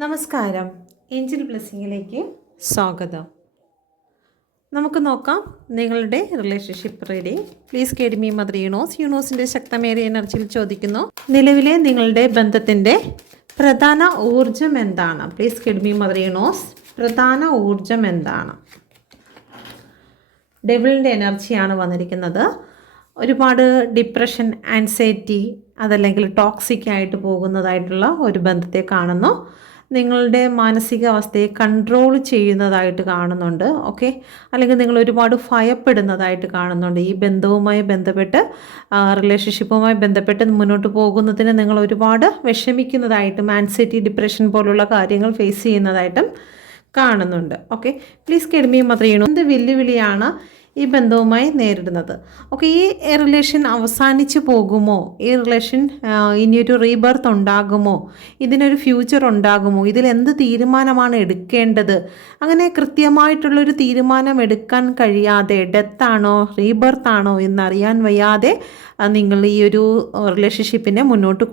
നമസ്കാരം. ഏഞ്ചൽ ബ്ലെസ്സിങ്ങിലേക്ക് സ്വാഗതം. നമുക്ക് നോക്കാം നിങ്ങളുടെ relationship reading. Please guide me mother യൂണിവേഴ്സിൻ്റെ ശക്തമേറിയ എനർജിയിൽ ചോദിക്കുന്നു, നിലവിലെ നിങ്ങളുടെ ബന്ധത്തിൻ്റെ പ്രധാന ഊർജം എന്താണ്? Please guide me mother universe, പ്രധാന ഊർജം എന്താണ്? ഡെവിളിൻ്റെ എനർജിയാണ് വന്നിരിക്കുന്നത്. ഒരുപാട് ഡിപ്രഷൻ, ആൻസൈറ്റി, അതല്ലെങ്കിൽ ടോക്സിക് ആയിട്ട് പോകുന്നതായിട്ടുള്ള ഒരു ബന്ധത്തെ കാണുന്നു. നിങ്ങളുടെ മാനസികാവസ്ഥയെ കൺട്രോൾ ചെയ്യുന്നതായിട്ട് കാണുന്നുണ്ട്. ഓക്കെ, അല്ലെങ്കിൽ നിങ്ങൾ ഒരുപാട് ഭയപ്പെടുന്നതായിട്ട് കാണുന്നുണ്ട്. ഈ ബന്ധവുമായി ബന്ധപ്പെട്ട്, റിലേഷൻഷിപ്പുമായി ബന്ധപ്പെട്ട് മുന്നോട്ട് പോകുന്നതിന് നിങ്ങൾ ഒരുപാട് വിഷമിക്കുന്നതായിട്ടും ആൻസൈറ്റി, ഡിപ്രഷൻ പോലുള്ള കാര്യങ്ങൾ ഫേസ് ചെയ്യുന്നതായിട്ടും കാണുന്നുണ്ട്. ഓക്കെ, പ്ലീസ് ഗൈഡ് മദർ എന്ത് വെല്ലുവിളിയാണ് ഈ ബന്ധവുമായി നേരിടുന്നത്? ഓക്കെ, ഈ റിലേഷൻ അവസാനിച്ച് പോകുമോ? ഈ റിലേഷൻ ഇനിയൊരു റീബർത്ത് ഉണ്ടാകുമോ? ഇതിനൊരു ഫ്യൂച്ചർ ഉണ്ടാകുമോ? ഇതിലെന്ത് തീരുമാനമാണ് എടുക്കേണ്ടത്? അങ്ങനെ കൃത്യമായിട്ടുള്ളൊരു തീരുമാനം എടുക്കാൻ കഴിയാതെ, ഡെത്താണോ റീബർത്താണോ എന്നറിയാൻ വയ്യാതെ നിങ്ങൾ ഈ ഒരു റിലേഷൻഷിപ്പിനെ മുന്നോട്ട്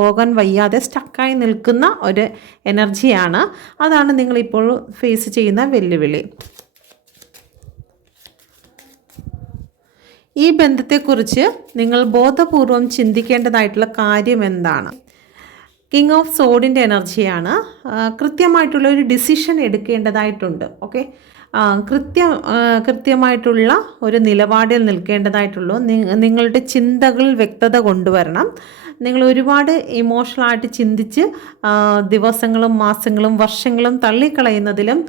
പോകാൻ വയ്യാതെ സ്റ്റക്കായി നിൽക്കുന്ന ഒരു എനർജിയാണ്. അതാണ് നിങ്ങളിപ്പോൾ ഫേസ് ചെയ്യുന്ന വെല്ലുവിളി. ഈ ബന്ധത്തെക്കുറിച്ച് നിങ്ങൾ ബോധപൂർവം ചിന്തിക്കേണ്ടതായിട്ടുള്ള കാര്യം എന്താണ്? കിങ് ഓഫ് സോഡിൻ്റെ എനർജിയാണ്. കൃത്യമായിട്ടുള്ള ഒരു ഡിസിഷൻ എടുക്കേണ്ടതായിട്ടുണ്ട്. ഓക്കെ, കൃത്യമായിട്ടുള്ള ഒരു നിലപാടിൽ നിൽക്കേണ്ടതായിട്ടുള്ളൂ. നിങ്ങളുടെ ചിന്തകളിൽ വ്യക്തത കൊണ്ടുവരണം. നിങ്ങൾ ഒരുപാട് ഇമോഷണലായിട്ട് ചിന്തിച്ച് ദിവസങ്ങളും മാസങ്ങളും വർഷങ്ങളും തള്ളിക്കളയുന്നതിലും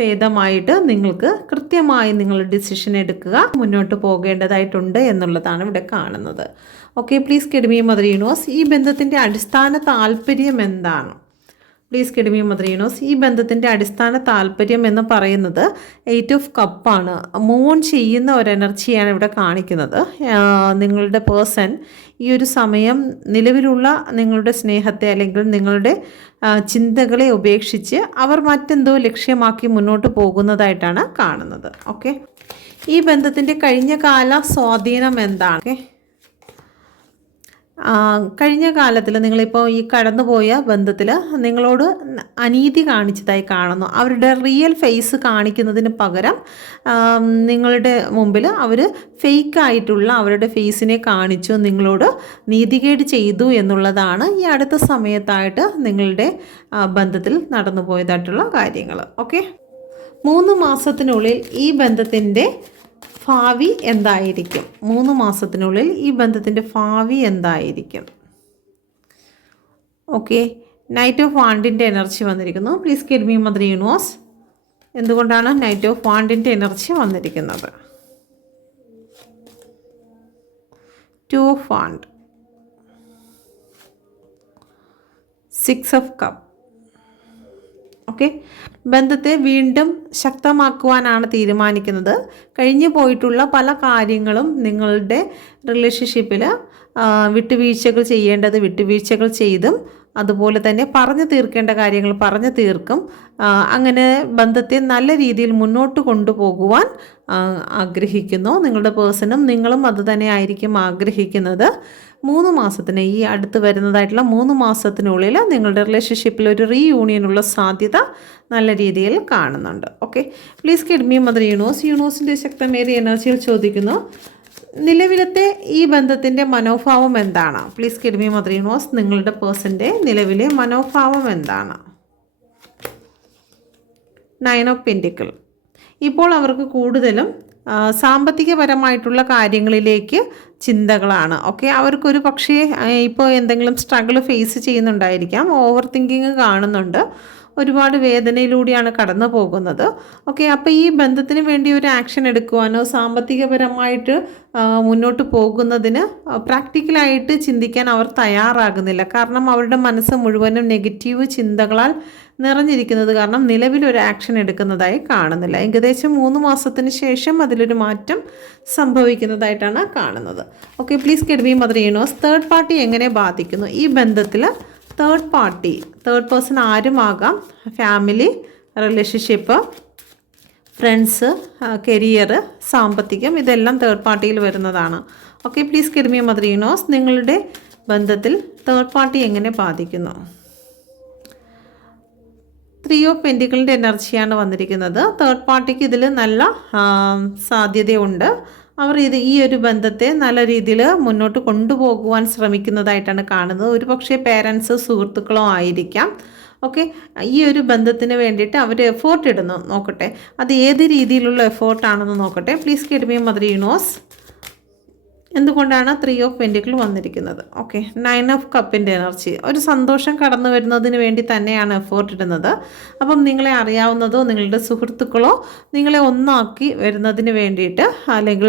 ഭേദമായിട്ട് നിങ്ങൾക്ക് കൃത്യമായി നിങ്ങൾ ഡിസിഷൻ എടുക്കുക, മുന്നോട്ട് പോകേണ്ടതായിട്ടുണ്ട് എന്നുള്ളതാണ് ഇവിടെ കാണുന്നത്. Okay, please guide me mother universe, ഈ ബന്ധത്തിൻ്റെ അടിസ്ഥാന താല്പര്യം എന്താണ്? Please guide me mother universe, ഈ ബന്ധത്തിൻ്റെ അടിസ്ഥാന താല്പര്യം എന്ന് പറയുന്നത് 8 ഓഫ് കപ്പാണ്. മൂവ് ഓൺ ചെയ്യുന്ന ഒരു എനർജിയാണ് ഇവിടെ കാണിക്കുന്നത്. നിങ്ങളുടെ പേഴ്സൺ ഈ ഒരു സമയം നിലവിലുള്ള നിങ്ങളുടെ സ്നേഹത്തെ അല്ലെങ്കിൽ നിങ്ങളുടെ ചിന്തകളെ ഉപേക്ഷിച്ച് അവർ മറ്റെന്തോ ലക്ഷ്യമാക്കി മുന്നോട്ട് പോകുന്നതായിട്ടാണ് കാണുന്നത്. ഓക്കെ, ഈ ബന്ധത്തിൻ്റെ കഴിഞ്ഞ കാല സ്വാധീനം എന്താണ്? ഓക്കെ, കഴിഞ്ഞ കാലത്തിൽ നിങ്ങളിപ്പോൾ ഈ കടന്നുപോയ ബന്ധത്തിൽ നിങ്ങളോട് അനീതി കാണിച്ചതായി കാണുന്നു. അവരുടെ റിയൽ ഫേസ് കാണിക്കുന്നതിന് പകരം നിങ്ങളുടെ മുമ്പിൽ അവർ ഫേക്കായിട്ടുള്ള അവരുടെ ഫേസിനെ കാണിച്ചു നിങ്ങളോട് നീതികേട് ചെയ്തു എന്നുള്ളതാണ് ഈ അടുത്ത സമയത്തായിട്ട് നിങ്ങളുടെ ബന്ധത്തിൽ നടന്നു പോയതായിട്ടുള്ള കാര്യങ്ങൾ. ഓക്കെ, 3 മാസത്തിനുള്ളിൽ ഈ ബന്ധത്തിൻ്റെ ഭാവി എന്തായിരിക്കും? 3 മാസത്തിനുള്ളിൽ ഈ ബന്ധത്തിൻ്റെ ഭാവി എന്തായിരിക്കും? ഓക്കെ, നൈറ്റ് ഓഫ് വാണ്ടിൻ്റെ എനർജി വന്നിരിക്കുന്നു. Please guide me mother universe, എന്തുകൊണ്ടാണ് നൈറ്റ് ഓഫ് വാണ്ടിൻ്റെ എനർജി വന്നിരിക്കുന്നത്? 2 of wand, 6 of cup. Okay, ബന്ധത്തെ വീണ്ടും ശക്തമാക്കുവാനാണ് തീരുമാനിക്കുന്നത്. കഴിഞ്ഞു പോയിട്ടുള്ള പല കാര്യങ്ങളും നിങ്ങളുടെ റിലേഷൻഷിപ്പിൽ വിട്ടുവീഴ്ചകൾ ചെയ്യേണ്ടത് വിട്ടുവീഴ്ചകൾ ചെയ്തും അതുപോലെ തന്നെ പറഞ്ഞു തീർക്കേണ്ട കാര്യങ്ങൾ പറഞ്ഞു തീർക്കും. അങ്ങനെ ബന്ധത്തെ നല്ല രീതിയിൽ മുന്നോട്ട് കൊണ്ടുപോകുവാൻ ആഗ്രഹിക്കുന്നു. നിങ്ങളുടെ പേഴ്സണും നിങ്ങളും അത് തന്നെ ആയിരിക്കും ആഗ്രഹിക്കുന്നത്. 3 മാസത്തിന്, ഈ അടുത്ത് വരുന്നതായിട്ടുള്ള 3 മാസത്തിനുള്ളിൽ നിങ്ങളുടെ റിലേഷൻഷിപ്പിൽ ഒരു റീയൂണിയനുള്ള സാധ്യത നല്ല രീതിയിൽ കാണുന്നുണ്ട്. Okay, please guide me mother യൂണിവേഴ്സിൻ്റെ ശക്തമേറിയ എനർജിയിൽ ചോദിക്കുന്നു, നിലവിലത്തെ ഈ ബന്ധത്തിൻ്റെ മനോഭാവം എന്താണ്? Please guide me mother universe, നിങ്ങളുടെ പേഴ്സൻ്റെ നിലവിലെ മനോഭാവം എന്താണ്? 9 ഓഫ് പെൻറ്റിക്കിൾ. ഇപ്പോൾ അവർക്ക് കൂടുതലും സാമ്പത്തികപരമായിട്ടുള്ള കാര്യങ്ങളിലേക്ക് ചിന്തകളാണ്. ഓക്കെ, അവർക്കൊരു പക്ഷേ ഇപ്പോൾ എന്തെങ്കിലും സ്ട്രഗിൾ ഫേസ് ചെയ്യുന്നുണ്ടായിരിക്കാം. ഓവർ തിങ്കിങ് കാണുന്നുണ്ട്. ഒരുപാട് വേദനയിലൂടെയാണ് കടന്നു പോകുന്നത്. ഓക്കെ, അപ്പോൾ ഈ ബന്ധത്തിന് വേണ്ടി ഒരു ആക്ഷൻ എടുക്കുവാനോ സാമ്പത്തികപരമായിട്ട് മുന്നോട്ട് പോകുന്നതിന് പ്രാക്ടിക്കലായിട്ട് ചിന്തിക്കാൻ അവർ തയ്യാറാകുന്നില്ല. കാരണം അവരുടെ മനസ്സ് മുഴുവനും നെഗറ്റീവ് ചിന്തകളാൽ നിറഞ്ഞിരിക്കുന്നത് കാരണം നിലവിലൊരു ആക്ഷൻ എടുക്കുന്നതായി കാണുന്നില്ല. ഏകദേശം 3 മാസത്തിന് ശേഷം അതിലൊരു മാറ്റം സംഭവിക്കുന്നതായിട്ടാണ് കാണുന്നത്. Okay, please guide me mother universe, third party എങ്ങനെ ബാധിക്കുന്നു? ഈ ബന്ധത്തിൽ തേർഡ് പാർട്ടി, തേർഡ് പേഴ്സൺ ആരുമാകാം, ഫാമിലി, റിലേഷൻഷിപ്പ്, ഫ്രണ്ട്സ്, കരിയർ, സാമ്പത്തികം, ഇതെല്ലാം തേർഡ് പാർട്ടിയിൽ വരുന്നതാണ്. Okay, please guide me mother universe, നിങ്ങളുടെ ബന്ധത്തിൽ തേർഡ് പാർട്ടി എങ്ങനെ ബാധിക്കുന്നു? 3 ഓഫ് പെൻറ്റിക്കിളിൻ്റെ എനർജിയാണ് വന്നിരിക്കുന്നത്. തേർഡ് പാർട്ടിക്ക് ഇതിൽ നല്ല സാധ്യതയുണ്ട്. അവർ ഈ ഒരു ബന്ധത്തെ നല്ല രീതിയിൽ മുന്നോട്ട് കൊണ്ടുപോകുവാൻ ശ്രമിക്കുന്നതായിട്ടാണ് കാണുന്നത്. ഒരു പക്ഷേ പേരൻസ്, സുഹൃത്തുക്കളോ ആയിരിക്കാം. ഓക്കെ, ഈ ഒരു ബന്ധത്തിന് വേണ്ടിയിട്ട് അവർ എഫേർട്ട് ഇടുന്നു. നോക്കട്ടെ അത് ഏത് രീതിയിലുള്ള എഫേർട്ടാണെന്ന് നോക്കട്ടെ. Please get me mother universe. എന്തുകൊണ്ടാണ് 3 ഓഫ് പെൻറ്റിക്കിൾ വന്നിരിക്കുന്നത്? ഓക്കെ, 9 ഓഫ് കപ്പിൻ്റെ എനർജി. ഒരു സന്തോഷം കടന്നു വരുന്നതിന് വേണ്ടി തന്നെയാണ് എഫേർട്ട് ഇടുന്നത്. അപ്പം നിങ്ങളെ അറിയാവുന്നതോ നിങ്ങളുടെ സുഹൃത്തുക്കളോ നിങ്ങളെ ഒന്നാക്കി വരുന്നതിന് വേണ്ടിയിട്ട്, അല്ലെങ്കിൽ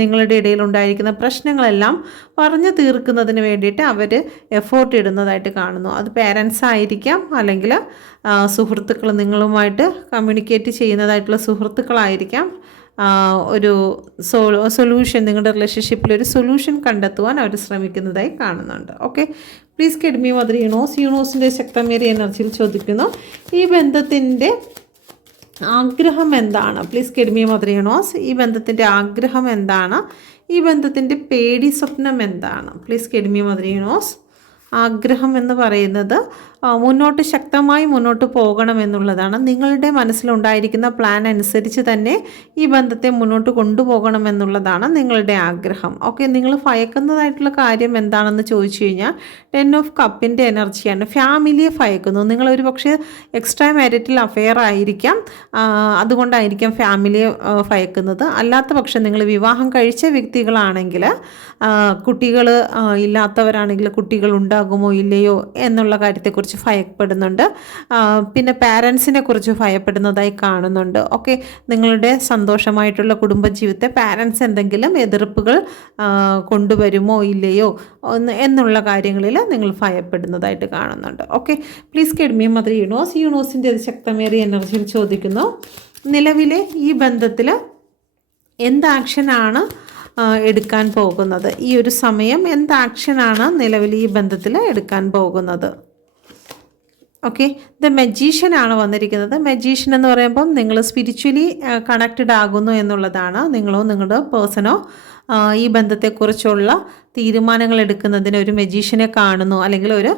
നിങ്ങളുടെ ഇടയിൽ ഉണ്ടായിരിക്കുന്ന പ്രശ്നങ്ങളെല്ലാം പറഞ്ഞു തീർക്കുന്നതിന് വേണ്ടിയിട്ട് അവർ എഫേർട്ട് ഇടുന്നതായിട്ട് കാണുന്നു. അത് പേരൻസ് ആയിരിക്കാം, അല്ലെങ്കിൽ സുഹൃത്തുക്കൾ, നിങ്ങളുമായിട്ട് കമ്മ്യൂണിക്കേറ്റ് ചെയ്യുന്നതായിട്ടുള്ള സുഹൃത്തുക്കളായിരിക്കാം. ഒരു സൊല്യൂഷൻ, നിങ്ങളുടെ റിലേഷൻഷിപ്പിൽ ഒരു സൊല്യൂഷൻ കണ്ടെത്തുവാൻ അവർ ശ്രമിക്കുന്നതായി കാണുന്നുണ്ട്. Okay, please get me mother universe. യൂണിവേഴ്സിൻ്റെ ശക്തമേറിയ എനർജിയിൽ ചോദിക്കുന്നു, ഈ ബന്ധത്തിൻ്റെ ആഗ്രഹം എന്താണ്? Please get me mother universe. ഈ ബന്ധത്തിൻ്റെ ആഗ്രഹം എന്താണ്? ഈ ബന്ധത്തിൻ്റെ പേടി സ്വപ്നം എന്താണ്? Please get me mother universe. ആഗ്രഹം എന്ന് പറയുന്നത് മുന്നോട്ട് ശക്തമായി മുന്നോട്ട് പോകണമെന്നുള്ളതാണ്. നിങ്ങളുടെ മനസ്സിലുണ്ടായിരിക്കുന്ന പ്ലാൻ അനുസരിച്ച് തന്നെ ഈ ബന്ധത്തെ മുന്നോട്ട് കൊണ്ടുപോകണമെന്നുള്ളതാണ് നിങ്ങളുടെ ആഗ്രഹം. ഓക്കെ, നിങ്ങൾ ഭയക്കുന്നതായിട്ടുള്ള കാര്യം എന്താണെന്ന് ചോദിച്ചു കഴിഞ്ഞാൽ 10 ഓഫ് കപ്പിൻ്റെ എനർജിയാണ്. ഫാമിലിയെ ഭയക്കുന്നു. നിങ്ങളൊരു പക്ഷേ എക്സ്ട്രാ മാരിറ്റൽ അഫെയർ ആയിരിക്കാം, അതുകൊണ്ടായിരിക്കാം ഫാമിലിയെ ഭയക്കുന്നത്. അല്ലാത്ത പക്ഷം നിങ്ങൾ വിവാഹം കഴിച്ച വ്യക്തികളാണെങ്കിൽ, കുട്ടികൾ ഇല്ലാത്തവരാണെങ്കിൽ കുട്ടികൾ ഉണ്ടാകുമോ ഇല്ലയോ എന്നുള്ള കാര്യത്തെക്കുറിച്ച് ഭയപ്പെടുന്നുണ്ട്. പിന്നെ പാരൻസിനെ കുറിച്ച് ഭയപ്പെടുന്നതായി കാണുന്നുണ്ട്. ഓക്കെ, നിങ്ങളുടെ സന്തോഷമായിട്ടുള്ള കുടുംബജീവിതത്തെ പാരൻസ് എന്തെങ്കിലും എതിർപ്പുകൾ കൊണ്ടുവരുമോ ഇല്ലയോ എന്നുള്ള കാര്യങ്ങളിൽ നിങ്ങൾ ഭയപ്പെടുന്നതായിട്ട് കാണുന്നുണ്ട്. Okay, please get me mother universe. യൂണിവേഴ്സിൻ്റെ ശക്തമേറിയ എനർജിയിൽ ചോദിക്കുന്നു, നിലവിലെ ഈ ബന്ധത്തിൽ എന്ത് ആക്ഷനാണ് എടുക്കാൻ പോകുന്നത്? ഈ ഒരു സമയം എന്ത് ആക്ഷനാണ് നിലവിൽ ഈ ബന്ധത്തിൽ എടുക്കാൻ പോകുന്നത്? ഓക്കെ, ദ മജീഷ്യനാണ് വന്നിരിക്കുന്നത്. മജീഷ്യൻ എന്ന് പറയുമ്പം നിങ്ങൾ സ്പിരിച്വലി കണക്റ്റഡ് ആകുന്നു എന്നുള്ളതാണ്. നിങ്ങളോ നിങ്ങളുടെ പേഴ്സണോ ഈ ബന്ധത്തെക്കുറിച്ചുള്ള തീരുമാനങ്ങൾ എടുക്കുന്നതിന് ഒരു മജീഷ്യനെ കാണുന്നു, അല്ലെങ്കിൽ ഒരു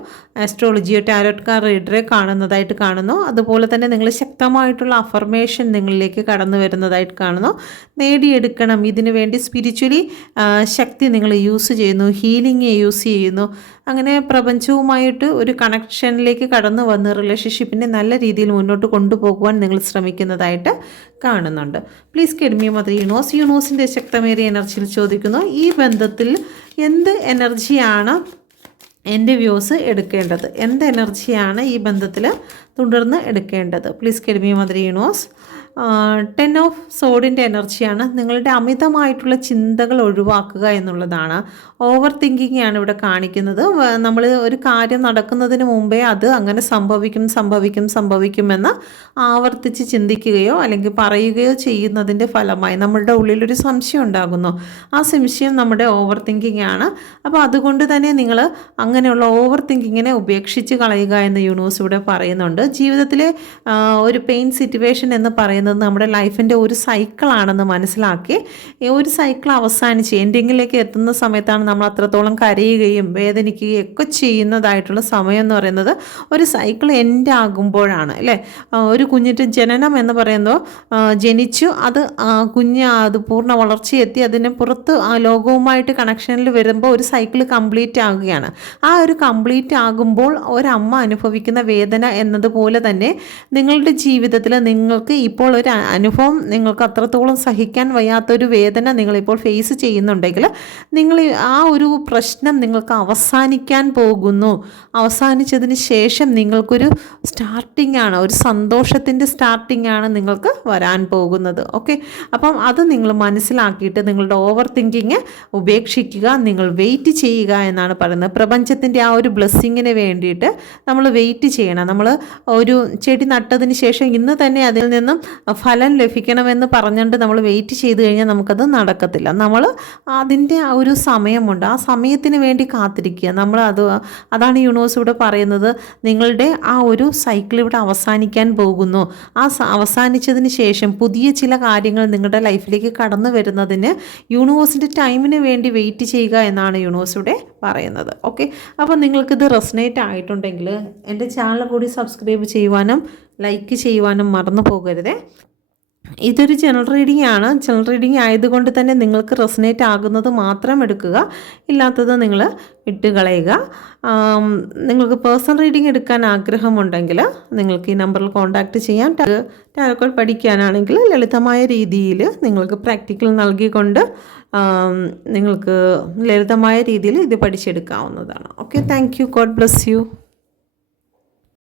ആസ്ട്രോളജിയോ ടാരോട്ട് കാർഡ് റീഡറെ കാണുന്നതായിട്ട് കാണുന്നു. അതുപോലെ തന്നെ നിങ്ങൾ ശക്തമായിട്ടുള്ള അഫർമേഷൻ നിങ്ങളിലേക്ക് കടന്നു വരുന്നതായിട്ട് കാണുന്നു. നേടിയെടുക്കണം, ഇതിനു വേണ്ടി സ്പിരിച്വലി ശക്തി നിങ്ങൾ യൂസ് ചെയ്യുന്നു, ഹീലിംഗ് യൂസ് ചെയ്യുന്നു. അങ്ങനെ പ്രപഞ്ചവുമായിട്ട് ഒരു കണക്ഷനിലേക്ക് കടന്നു വന്ന് റിലേഷൻഷിപ്പിനെ നല്ല രീതിയിൽ മുന്നോട്ട് കൊണ്ടുപോകുവാൻ നിങ്ങൾ ശ്രമിക്കുന്നതായിട്ട് കാണുന്നുണ്ട്. Please get me mother universe. യൂണിവേഴ്സിൻ്റെ ശക്തമേറിയ എനർജിയിൽ ചോദിക്കുന്നു, ഈ ബന്ധത്തിൽ എന്ത് എനർജിയാണ് എൻ്റെ വ്യൂസ് എടുക്കേണ്ടത്? എന്ത് എനർജിയാണ് ഈ ബന്ധത്തിൽ തുടർന്ന് എടുക്കേണ്ടത്? Please get me mother universe. 10 of സോഡിൻ്റെ എനർജിയാണ്. നിങ്ങളുടെ അമിതമായിട്ടുള്ള ചിന്തകൾ ഒഴിവാക്കുക എന്നുള്ളതാണ്. ഓവർ തിങ്കിങ് ആണ് ഇവിടെ കാണിക്കുന്നത്. നമ്മൾ ഒരു കാര്യം നടക്കുന്നതിന് മുമ്പേ അത് അങ്ങനെ സംഭവിക്കുമെന്ന് ആവർത്തിച്ച് ചിന്തിക്കുകയോ അല്ലെങ്കിൽ പറയുകയോ ചെയ്യുന്നതിൻ്റെ ഫലമായി നമ്മളുടെ ഉള്ളിലൊരു സംശയം ഉണ്ടാകുന്നു. ആ സംശയം നമ്മുടെ ഓവർ തിങ്കിങ് ആണ്. അപ്പോൾ അതുകൊണ്ട് തന്നെ നിങ്ങൾ അങ്ങനെയുള്ള ഓവർ തിങ്കിങ്ങിനെ ഉപേക്ഷിച്ച് കളയുക എന്ന് യൂണിവേഴ്സ് ഇവിടെ പറയുന്നുണ്ട്. ജീവിതത്തിലെ ഒരു പെയിൻ സിറ്റുവേഷൻ എന്ന് പറയുന്നത് നമ്മുടെ ലൈഫിൻ്റെ ഒരു സൈക്കിളാണെന്ന് മനസ്സിലാക്കി, ഒരു സൈക്കിൾ അവസാനിച്ച് എൻഡിങ്ങിലേക്ക് എത്തുന്ന സമയത്താണ് നമ്മൾ അത്രത്തോളം കരയുകയും വേദനിക്കുകയും ഒക്കെ ചെയ്യുന്നതായിട്ടുള്ള സമയം എന്ന് പറയുന്നത് ഒരു സൈക്കിൾ എൻഡ് ആകുമ്പോഴാണ്, അല്ലേ? ഒരു കുഞ്ഞിൻ്റെ ജനനം എന്ന് പറയുമ്പോൾ ജനിച്ചു, അത് അത് പൂർണ്ണ വളർച്ചയെത്തി അതിന് പുറത്ത് ലോകവുമായിട്ട് കണക്ഷനിൽ വരുമ്പോൾ ഒരു സൈക്കിൾ കംപ്ലീറ്റ് ആകുകയാണ്. ആ ഒരു കംപ്ലീറ്റ് ആകുമ്പോൾ ഒരമ്മ അനുഭവിക്കുന്ന വേദന എന്നതുപോലെ തന്നെ നിങ്ങളുടെ ജീവിതത്തിൽ നിങ്ങൾക്ക് ഇപ്പോൾ ഒരു അനുഭവം, നിങ്ങൾക്ക് അത്രത്തോളം സഹിക്കാൻ വയ്യാത്തൊരു വേദന നിങ്ങളിപ്പോൾ ഫേസ് ചെയ്യുന്നുണ്ടെങ്കിൽ നിങ്ങൾ ആ ഒരു പ്രശ്നം നിങ്ങൾക്ക് അവസാനിക്കാൻ പോകുന്നു. അവസാനിച്ചതിന് ശേഷം നിങ്ങൾക്കൊരു സ്റ്റാർട്ടിംഗ് ആണ്, ഒരു സന്തോഷത്തിൻ്റെ സ്റ്റാർട്ടിംഗ് ആണ് നിങ്ങൾക്ക് വരാൻ പോകുന്നത്. ഓക്കെ, അപ്പം അത് നിങ്ങൾ മനസ്സിലാക്കിയിട്ട് നിങ്ങളുടെ ഓവർ തിങ്കിങ് ഉപേക്ഷിക്കുക, നിങ്ങൾ വെയിറ്റ് ചെയ്യുക എന്നാണ് പറയുന്നത്. പ്രപഞ്ചത്തിൻ്റെ ആ ഒരു ബ്ലെസ്സിങ്ങിന് വേണ്ടിയിട്ട് നമ്മൾ വെയിറ്റ് ചെയ്യണം. നമ്മൾ ഒരു ചെടി നട്ടതിന് ശേഷം ഇന്ന് തന്നെ അതിൽ നിന്നും ഫലം ലഭിക്കണമെന്ന് പറഞ്ഞുകൊണ്ട് നമ്മൾ വെയിറ്റ് ചെയ്ത് കഴിഞ്ഞാൽ നമുക്കത് നടക്കത്തില്ല. നമ്മൾ അതിൻ്റെ ആ ഒരു സമയമുണ്ട്, ആ സമയത്തിന് വേണ്ടി കാത്തിരിക്കുക. അതാണ് യൂണിവേഴ്സ് ഇവിടെ പറയുന്നത്. നിങ്ങളുടെ ആ ഒരു സൈക്കിൾ ഇവിടെ അവസാനിക്കാൻ പോകുന്നു. അവസാനിച്ചതിന് ശേഷം പുതിയ ചില കാര്യങ്ങൾ നിങ്ങളുടെ ലൈഫിലേക്ക് കടന്നു വരുന്നതിന് യൂണിവേഴ്സിൻ്റെ ടൈമിന് വേണ്ടി വെയിറ്റ് ചെയ്യുക എന്നാണ് യൂണിവേഴ്സ് ഇവിടെ പറയുന്നത്. ഓക്കെ, അപ്പോൾ നിങ്ങൾക്കിത് റെസനേറ്റ് ആയിട്ടുണ്ടെങ്കിൽ എൻ്റെ ചാനൽ കൂടി സബ്സ്ക്രൈബ് ചെയ്യുവാനും ലൈക്ക് ചെയ്യുവാനും മറന്നു പോകരുതേ. ഇതൊരു ജനറൽ റീഡിംഗ് ആണ്. ജനറൽ റീഡിംഗ് ആയതുകൊണ്ട് തന്നെ നിങ്ങൾക്ക് റെസനേറ്റ് ആകുന്നത് മാത്രം എടുക്കുക, ഇല്ലാത്തത് നിങ്ങൾ വിട്ടുകളയുക. നിങ്ങൾക്ക് പേഴ്സണൽ റീഡിംഗ് എടുക്കാൻ ആഗ്രഹമുണ്ടെങ്കിൽ നിങ്ങൾക്ക് ഈ നമ്പറിൽ കോൺടാക്റ്റ് ചെയ്യാം. ടാരോ കാർഡ് പഠിക്കാനാണെങ്കിൽ ലളിതമായ രീതിയിൽ നിങ്ങൾക്ക് പ്രാക്ടിക്കൽ നൽകിക്കൊണ്ട് നിങ്ങൾക്ക് ലളിതമായ രീതിയിൽ ഇത് പഠിച്ചെടുക്കാവുന്നതാണ്. Okay, thank you. God bless U.